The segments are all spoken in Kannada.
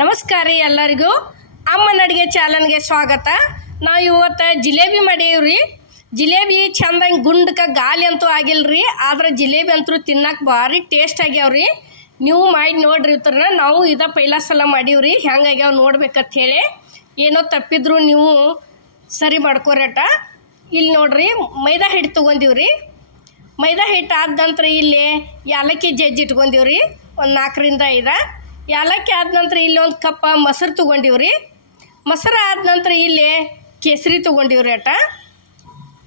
ನಮಸ್ಕಾರ ರೀ ಎಲ್ಲರಿಗೂ. ಅಮ್ಮನ ಅಡುಗೆ ಚಾನಲ್ಗೆ ಸ್ವಾಗತ. ನಾವು ಇವತ್ತು ಜಿಲೇಬಿ ಮಾಡೀವ್ರಿ. ಜಿಲೇಬಿ ಚಂದಂಗೆ ಗುಂಡಕ್ಕೆ ಗಾಲಿ ಅಂತೂ ಆಗಿಲ್ರಿ. ಆದ್ರೆ ಜಿಲೇಬಿ ಅಂತೂ ತಿನ್ನಕ್ಕೆ ಭಾರಿ ಟೇಸ್ಟ್ ಆಗ್ಯಾವ್ರಿ. ನೀವು ಮಾಡಿ ನೋಡ್ರಿ ಇವ್ರನ್ನ ನಾವು ಇದ ಪೈಲ ಸಲ ಮಾಡೀವ್ರಿ. ಹೆಂಗಾಗ್ಯಾವ ನೋಡ್ಬೇಕಂತ ಹೇಳಿ. ಏನೋ ತಪ್ಪಿದ್ರು ನೀವು ಸರಿ ಮಾಡ್ಕೊರಟ. ಇಲ್ಲಿ ನೋಡ್ರಿ, ಮೈದಾ ಹಿಟ್ಟು ತೊಗೊಂಡಿವ್ರಿ. ಮೈದಾ ಹಿಟ್ಟು ಆದ ನಂತರ ಇಲ್ಲಿ ಏಲಕ್ಕಿ ಜಜ್ಜಿ ಇಟ್ಕೊಂಡಿವ್ರಿ ಒಂದು ನಾಲ್ಕರಿಂದ ಐದು. ಯಾಲಕ್ಕಿ ಆದ ನಂತರ ಇಲ್ಲಿ ಒಂದು ಕಪ್ಪ ಮೊಸರು ತೊಗೊಂಡಿವ್ರಿ. ಮೊಸರು ಆದ ನಂತರ ಇಲ್ಲಿ ಕೇಸರಿ ತೊಗೊಂಡಿವ್ರಿ ಅಟ.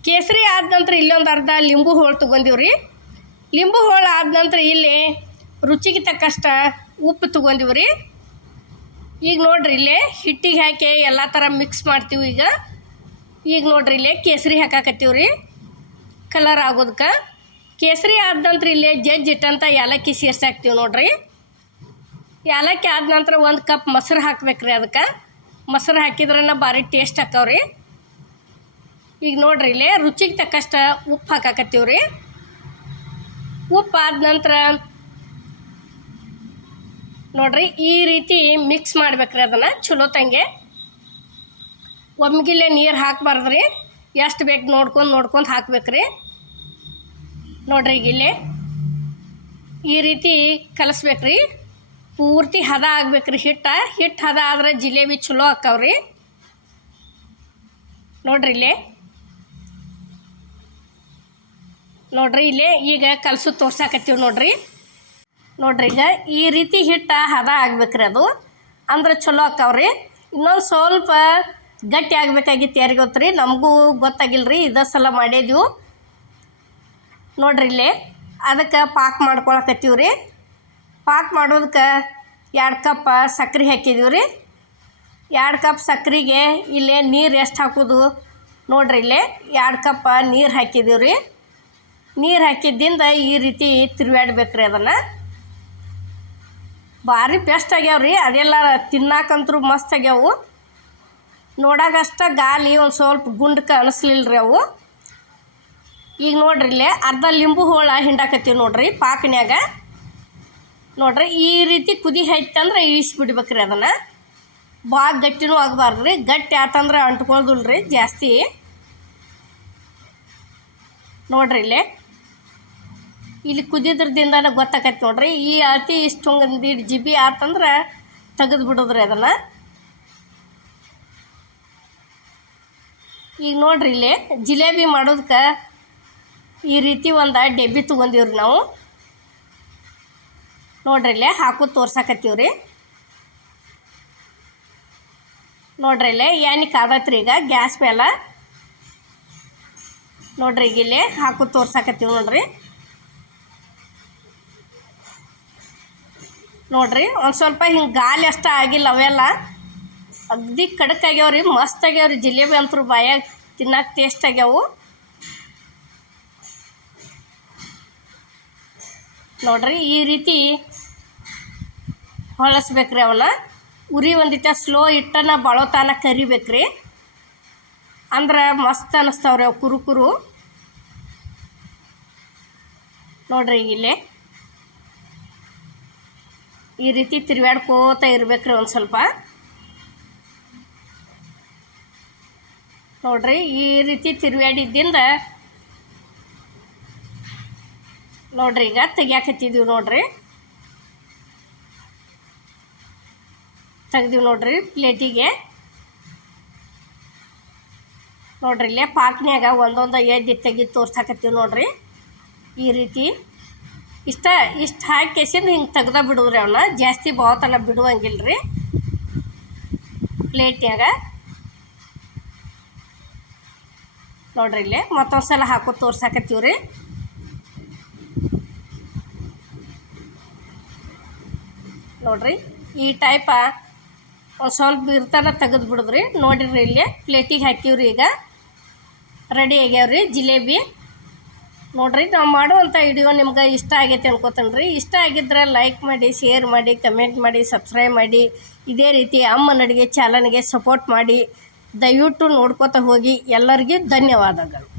ಕೇಸರಿ ಆದ ನಂತರ ಇಲ್ಲೊಂದು ಅರ್ಧ ಲಿಂಬು ಹೋಳು ತೊಗೊಂಡಿವ್ರಿ. ಲಿಂಬು ಹೋಳು ಆದ ನಂತರ ಇಲ್ಲಿ ರುಚಿಗೆ ತಕ್ಕಷ್ಟ ಉಪ್ಪು ತೊಗೊಂಡಿವ್ರಿ. ಈಗ ನೋಡ್ರಿ ಇಲ್ಲಿ ಹಿಟ್ಟಿಗೆ ಹಾಕಿ ಎಲ್ಲ ಥರ ಮಿಕ್ಸ್ ಮಾಡ್ತೀವಿ ಈಗ. ಈಗ ನೋಡ್ರಿ ಇಲ್ಲಿ ಕೇಸರಿ ಹಾಕಾಕತ್ತೀವಿ ರೀ ಕಲರ್ ಆಗೋದಕ್ಕೆ ಕೇಸರಿ ಆದ ನಂತರ ಇಲ್ಲಿ ಜಜ್ಜಿ ಇಟ್ಟಂಥ ಏಲಕ್ಕಿ ಸೇರ್ಸಾಕ್ತೀವಿ ನೋಡ್ರಿ. ಏಲಕ್ಕಿ ಆದ ನಂತರ ಒಂದು ಕಪ್ ಮೊಸರು ಹಾಕ್ಬೇಕ್ರಿ ಅದಕ್ಕೆ. ಮೊಸರು ಹಾಕಿದ್ರನ್ನ ಭಾರಿ ಟೇಸ್ಟ್ ಹಾಕವ್ರಿ ಈಗ ನೋಡ್ರಿ ಇಲ್ಲಿ ರುಚಿಗೆ ತಕ್ಕಷ್ಟು ಉಪ್ಪು ಹಾಕಾಕತ್ತೀವಿ ರೀ ಉಪ್ಪು ಆದ ನಂತರ ನೋಡ್ರಿ ಈ ರೀತಿ ಮಿಕ್ಸ್ ಮಾಡ್ಬೇಕ್ರಿ ಅದನ್ನು ಚಲೋ ತಂಗೆ. ಒಮ್ಗಿಲೆ ನೀರು ಹಾಕ್ಬಾರ್ದ್ರಿ. ಎಷ್ಟು ಬೇಕು ನೋಡ್ಕೊಂಡು ನೋಡ್ಕೊಂಡು ಹಾಕ್ಬೇಕ್ರಿ. ನೋಡ್ರಿ ಈಗ ಇಲ್ಲಿ ಈ ರೀತಿ ಕಲಸ್ಬೇಕ್ರಿ. ಪೂರ್ತಿ ಹದ ಆಗ್ಬೇಕ್ರಿ ಹಿಟ್ಟು. ಹಿಟ್ಟು ಹದ ಆದ್ರೆ ಜಿಲೇಬಿ ಚಲೋ ಹಾಕವ್ರಿ ನೋಡ್ರಿ ಇಲ್ಲಿ. ನೋಡ್ರಿ ಇಲ್ಲಿ ಈಗ ಕಲಸು ತೋರ್ಸಾಕತ್ತೀವಿ ನೋಡ್ರಿ. ನೋಡ್ರಿ ಈಗ ಈ ರೀತಿ ಹಿಟ್ಟು ಹದ ಆಗ್ಬೇಕ್ರಿ ಅದು. ಅಂದ್ರೆ ಚಲೋ ಹಾಕವ್ರಿ ಇನ್ನೊಂದು ಸ್ವಲ್ಪ ಗಟ್ಟಿ ಆಗ್ಬೇಕಾಗಿತ್ತು ಯಾರಿಗೆ ಗೊತ್ತ್ರಿ? ನಮಗೂ ಗೊತ್ತಾಗಿಲ್ರಿ ರೀ ಇದ ಸಲ ಮಾಡಿದ್ವು. ನೋಡ್ರಿ ಇಲ್ಲಿ. ಅದಕ್ಕೆ ಪಾಕ್ ಮಾಡ್ಕೊಳಕತ್ತೀವಿ ರೀ ಪಾಕ್ ಮಾಡೋದಕ್ಕೆ ಎರಡು ಕಪ್ ಸಕ್ರೆ ಹಾಕಿದೀವಿ ರೀ ಎರಡು ಕಪ್ ಸಕ್ರೆಗೆ ಇಲ್ಲೇ ನೀರು ಎಷ್ಟು ಹಾಕೋದು ನೋಡ್ರಿ ಇಲ್ಲೇ. ಎರಡು ಕಪ್ ನೀರು ಹಾಕಿದೀವಿ ರೀ ನೀರು ಹಾಕಿದ್ದಿಂದ ಈ ರೀತಿ ತಿರುವಾಡ್ಬೇಕ್ರಿ ಅದನ್ನು. ಭಾರಿ ಬೆಸ್ಟ್ ರೀ ಅದೆಲ್ಲ ತಿನ್ನಾಕಂತೂ ಮಸ್ತ್ ಆಗ್ಯಾವು. ನೋಡಾಗಷ್ಟ ಗಾಲಿ ಒಂದು ಸ್ವಲ್ಪ ಗುಂಡು ಅನಿಸ್ಲಿಲ್ಲ ರೀ ಅವು. ಈಗ ನೋಡ್ರಿ ಇಲ್ಲೇ ಅರ್ಧ ಲಿಂಬು ಹೋಳ ಹಿಂಡಾಕತ್ತೀವಿ ನೋಡ್ರಿ ಪಾಕನ್ಯಾಗ. ನೋಡ್ರಿ, ಈ ರೀತಿ ಕುದಿ ಹೈತಂದ್ರೆ ಇಳಿಸ್ಬಿಡ್ಬೇಕ್ರಿ ಅದನ್ನು. ಭಾಳ ಗಟ್ಟಿನೂ ಆಗಬಾರ್ದು ರೀ. ಗಟ್ಟಿ ಆತಂದ್ರೆ ಅಂಟ್ಕೊಳ್ದಿಲ್ಲ ರೀ ಜಾಸ್ತಿ. ನೋಡ್ರಿ ಇಲ್ಲಿ. ಇಲ್ಲಿ ಕುದಿದ್ರದಿಂದ ಗೊತ್ತಾಕೈತಿ ನೋಡ್ರಿ. ಈ ಅತಿ ಇಷ್ಟು ಒಂದು ಜಿ ಬಿ ಆತಂದ್ರೆ ತೆಗೆದು ಬಿಡೋದ್ರಿ ಅದನ್ನು. ಈಗ ನೋಡ್ರಿ ಇಲ್ಲಿ, ಜಿಲೇಬಿ ಮಾಡೋದಕ್ಕೆ ಈ ರೀತಿ ಒಂದು ಡೆಬ್ಬಿ ತೊಗೊಂಡಿವ್ರಿ ನಾವು. ನೋಡ್ರಿ ಇಲ್ಲೇ ಹಾಕು ತೋರ್ಸಕತ್ತೀವಿ ರೀ ನೋಡ್ರಿ ಇಲ್ಲೇ ಏನಕ್ಕೆ ಕಾದತ್ರಿ ಈಗ ಗ್ಯಾಸ್ ಮೇಲೆ. ನೋಡ್ರಿ ಈಗ ಇಲ್ಲಿ ಹಾಕು ತೋರ್ಸಕತ್ತೀವಿ ನೋಡ್ರಿ. ನೋಡ್ರಿ ಒಂದು ಸ್ವಲ್ಪ ಹಿಂಗೆ ಗಾಲಿ ಅಷ್ಟ ಆಗಿಲ್ಲ ಅವೆಲ್ಲ. ಅಗ್ದಿ ಕಡಕ್ ಆಗ್ಯಾವ್ರಿ, ಮಸ್ತ್ ಆಗ್ಯಾವ್ರಿ, ಜಿಲೇಬಿ ಅಂತೂ ಬಾಯಾಗ ತಿನ್ನಕ್ಕೆ ಟೇಸ್ಟ್ ಆಗ್ಯಾವು. ನೋಡ್ರಿ ಈ ರೀತಿ ಹೊಳಸ್ಬೇಕ್ರಿ ಅವನ್ನ ಉರಿ ಒಂದಿಟ ಸ್ಲೋ ಇಟ್ಟನ ಬಳೋತಾನ ಕರಿಬೇಕ್ರಿ. ಅಂದ್ರೆ ಮಸ್ತ್ ಅನ್ನಿಸ್ತಾವ್ರಿ ಅವು ಕುರುಕುರು. ಕುರು ನೋಡ್ರಿ ಇಲ್ಲಿ. ಈ ರೀತಿ ತಿರುಗಾಡ್ಕೋತ ಇರ್ಬೇಕ್ರಿ ಒಂದು ಸ್ವಲ್ಪ. ನೋಡ್ರಿ ಈ ರೀತಿ ತಿರುಗಾಡಿದ್ದಿಂದ ನೋಡ್ರಿ ಈಗ ತೆಗಿಯಾಕತ್ತಿದ್ದೀವಿ ನೋಡ್ರಿ. ತೆಗ್ದೀವಿ ನೋಡ್ರಿ ಪ್ಲೇಟಿಗೆ. ನೋಡ್ರಿ ಇಲ್ಲೇ ಪಾಕ್ನ್ಯಾಗ ಒಂದೊಂದು ಎದ್ದು ತೆಗೆದು ತೋರ್ಸಾಕತ್ತೀವಿ ನೋಡ್ರಿ. ಈ ರೀತಿ. ಇಷ್ಟ, ಇಷ್ಟು ಹಾಕಿ ಕೆಸಿಂದ ಹಿಂಗೆ ತೆಗ್ದ ಬಿಡುದ್ರಿ ಅವನ್ನ ಜಾಸ್ತಿ ಬಾವತನ ಬಿಡುವಂಗಿಲ್ಲ ರೀ ಪ್ಲೇಟ್ನ್ಯಾಗ. ನೋಡ್ರಿ ಇಲ್ಲೇ ಮತ್ತೊಂದು ಸಲ ಹಾಕೋ ತೋರ್ಸಾಕತ್ತೀವಿ ರೀ ನೋಡ್ರಿ, ಈ ಟೈಪ ಸ್ವಲ್ಪ ಇರ್ತಾನ ತೆಗೆದು ಬಿಡಿದ್ರಿ. ನೋಡಿರಿ ಇಲ್ಲಿ, ಪ್ಲೇಟಿಗೆ ಹಾಕಿವ್ರಿ ಈಗ. ರೆಡಿ ಆಗ್ಯಾವ್ರಿ, ಜಿಲೇಬಿ. ನೋಡ್ರಿ, ನಾವು ಮಾಡುವಂಥ ವಿಡಿಯೋ ನಿಮ್ಗೆ ಇಷ್ಟ ಆಗೈತೆ ಅನ್ಕೋತೀನಿ ರೀ ಇಷ್ಟ ಆಗಿದ್ರೆ ಲೈಕ್ ಮಾಡಿ ಶೇರ್ ಮಾಡಿ ಕಮೆಂಟ್ ಮಾಡಿ ಸಬ್ಸ್ಕ್ರೈಬ್ ಮಾಡಿ. ಇದೇ ರೀತಿ ಅಮ್ಮನ ಅಡುಗೆ ಚಾನಲ್ಗೆ ಸಪೋರ್ಟ್ ಮಾಡಿ. ದಯವಿಟ್ಟು ನೋಡ್ಕೋತ ಹೋಗಿ. ಎಲ್ಲರಿಗೂ ಧನ್ಯವಾದಗಳು.